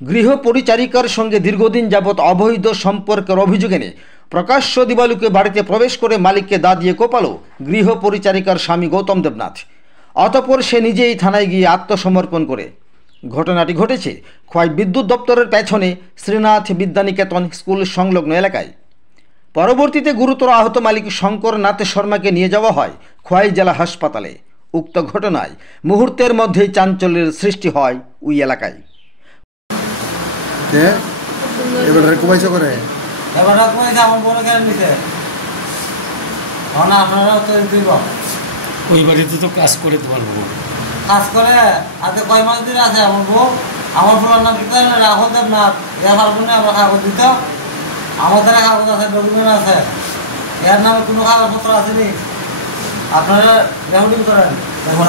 গৃহ পরিচারিকার সঙ্গে দীর্ঘদিন যাবৎ অবৈধ সম্পর্কের অভিযোগ এনে প্রকাশ্য দিবালুকে বাড়িতে প্রবেশ করে মালিককে দা দিয়ে কোপালো গৃহ পরিচারিকার স্বামী গৌতম দেবনাথ। অতঃপর সে নিজেই থানায় গিয়ে আত্মসমর্পণ করে। ঘটনাটি ঘটেছে খোয়াই বিদ্যুৎ দপ্তরের পেছনে শ্রীনাথ বিদ্যানিকেতন স্কুল সংলগ্ন এলাকায়। পরবর্তীতে গুরুতর আহত মালিক শঙ্কর নাথ শর্মাকে নিয়ে যাওয়া হয় খোয়াই জেলা হাসপাতালে। উক্ত ঘটনায় মুহূর্তের মধ্যেই চাঞ্চল্যের সৃষ্টি হয় ওই এলাকায়। ওই বাড়িতে তো কাজ করে তোমার বউ কাজ করে আজকে কয় মাস দিন আছে আমার বউ। আমার বউর নাম কি রাহুল দেবনাথ। এর পারবো আমার কাগজ দিত, আমাদের কাগজ আছে, ডকুমেন্ট আছে, এর নামে কোনো কাগজপত্র আসেনি। আপনারা রেকর্ডিং করেন।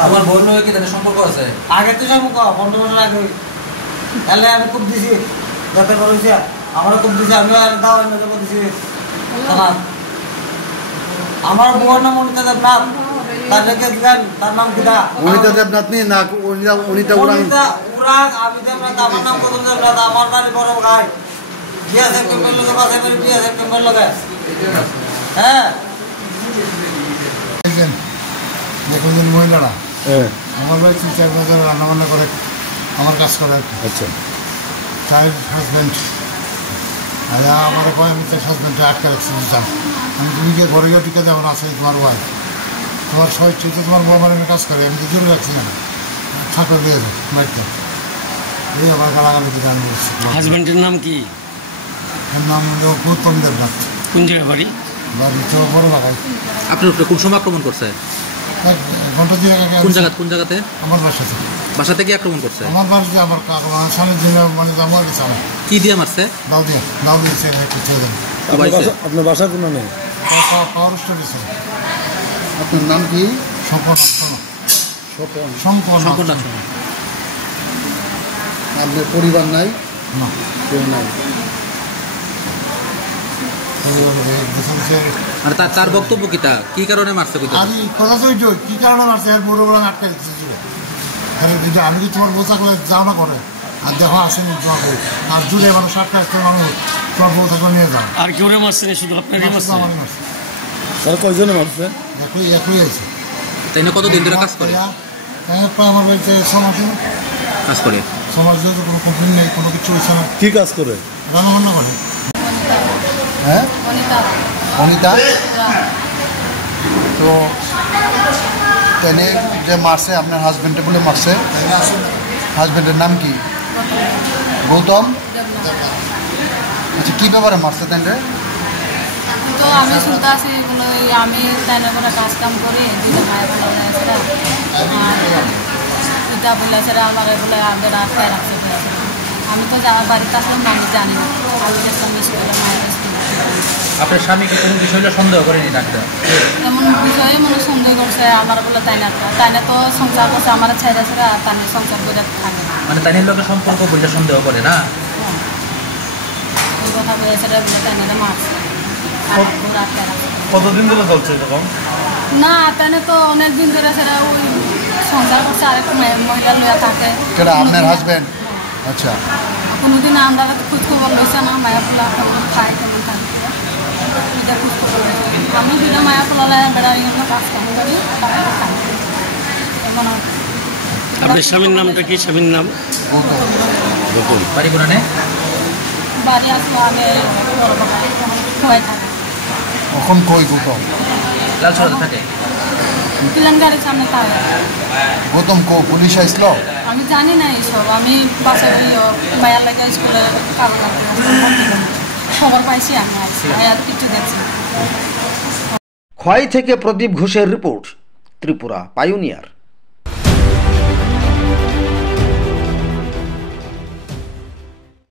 আমার বউর লোক কি তাদের সম্পর্ক আছে? আগে তো সম্পর্ক 15 বছর আগে। এলে আমি খুব দিছি, যাতে করেছি আমারও খুব দিছি, আমিও দাও যাবো দিছি। আমার বউর নাম অনিতা দেবনাথ। তার লেগে দিলেন, তার নাম কিনা অনিতা দেবনাথ নেই না, অনিতা উড়াং। আমি দেবনাথ, আমার নাম গৌতম দেবনাথ। আমার বাড়ি বড় ভাই। বিয়া সেপ্টেম্বর লোকে বাসে করি, বিয়া সেপ্টেম্বর লোকে। হ্যাঁ দেখুন মহিলারা আমার বাড়ি 3-4 বছর রান্নাবান্না করে আমার কাজ করে। আচ্ছা, তার হাজব্যান্ড আমার কয় আমি তার হাজব্যান্ডটা আটকে রাখছি। আমি তুমি গিয়ে ঘরে গিয়ে টিকা যেমন আছে তোমার ওয়াইফ, তোমার সহিত তোমার বউ আমার কাজ করে, আমি তো জোরে রাখছি না, ঠাকুর দিয়ে বাড়িতে এই আমার গালাগালি দিকে আমি বলছি। হাজব্যান্ডের নাম কি? এর নাম হলো গৌতম দেবনাথ। কোন জায়গায় বাড়ি? বাড়ি তো বড় লাগাই। আপনার উপরে কোন সময় আক্রমণ করছে? ঘন্টা দিয়ে কোন জায়গাতে? আমার বাসা থেকে। বাসা থেকে আক্রমণ করছে? আমার বাড়িতে আমার স্বামীর জন্য মানে আমার গেছে। আমার কি দিয়ে মারছে? দাও দিয়েছে। আপনার বাসা কোনো নেই? পাওয়ার স্টোরি ছিল। আপনার নাম কি? শঙ্কর। আপনার পরিবার নাই? না, কেউ নাই। আর তার বক্তব্য কিটা, কি কারণে মারছে? কথা তো কি কারণে মারছে, বড় বড় আটকে দিচ্ছে। আমি কি তোমার বোঝা করে যাও না করে, আর দেখো আসেনি তোমার বউ, আর জুড়ে মানুষ আটকে আসতে মানুষ তোমার বউ থাকলে নিয়ে যাও। আর কেউ মারছে না, শুধু আপনারই মারছে? আমারই মারছে। তারা কয়জনে মারছে? একই আছে। তাই না? কতদিন ধরে কাজ করে? প্রায় আমার বাড়িতে 6 মাস কাজ করে। সমাজ যেহেতু কোনো কমপ্লেন নেই, কোনো কিছু হয়েছে না। কি কাজ করে? রান্নাবান্না করে। হ্যাঁ, অনিতা। তো তেনে যে মারছে আপনার হাজব্যান্ডে বলে মারছে, হাজব্যান্ডের নাম কি? গৌতম। আচ্ছা, কী ব্যাপারে মারছে তেনে? তো আমি শুনতে আসি আমি তাইলে করে কাজ কাম করি, দুইটা মায়ের বলে পিতা বলেছে আমার বলে আমাদের আটকায় রাখতে পেরেছে। আমি তো আমার বাড়িতে আসলাম, আমি জানি না। আমি গেছিলাম স্কুলে, মায়ের স্কুলে। আপনার স্বামীকে কোনো বিষয়টা সন্দেহ করেনি ডাক্তার? এমন বিষয়ে মনে সন্দেহ করছে আমার বলে তাইনা তো সংসার করছে, আমার ছেড়ে ছেড়ে আর তাই সংসার করে থাকে। মানে তাইনের লোকের সম্পর্ক বলে সন্দেহ করে না? ওই কথা বলেছে বলে তাইনারা মারছে। কতদিন ধরে চলছে এরকম? না, তাইলে তো অনেকদিন ধরে সেটা ওই সংসার করছে, আরেক মহিলা লইয়া থাকে। আপনার হাজব্যান্ড? আচ্ছা, কোনোদিন আমরা খোঁজ খবর লইছে না, মায়া পোলা কেমন খায়, কেমন থাকে, এটা খোঁজ খবর লইছে। আমি দুটা মায়া পোলা বেড়াই কাজ কাম করি, এমন। আপনার স্বামীর নামটা কি? স্বামীর নাম বাড়ি কোনে? বাড়ি আসলো আমি খোয়াই থাকি। এখন কই গৌতম? লালছড়াতে থাকে। প্লেন গাড়ির সামনে থাকে। গৌতম পুলিশ আসলো? আমি জানি না এইসব। আমি বাসে মায়ের লেগে স্কুলে কাগজ খবর পাইছি, আমি আসছি আর কিছু দেখছি। খোয়াই থেকে প্রদীপ ঘোষের রিপোর্ট, ত্রিপুরা পাইওনিয়ার।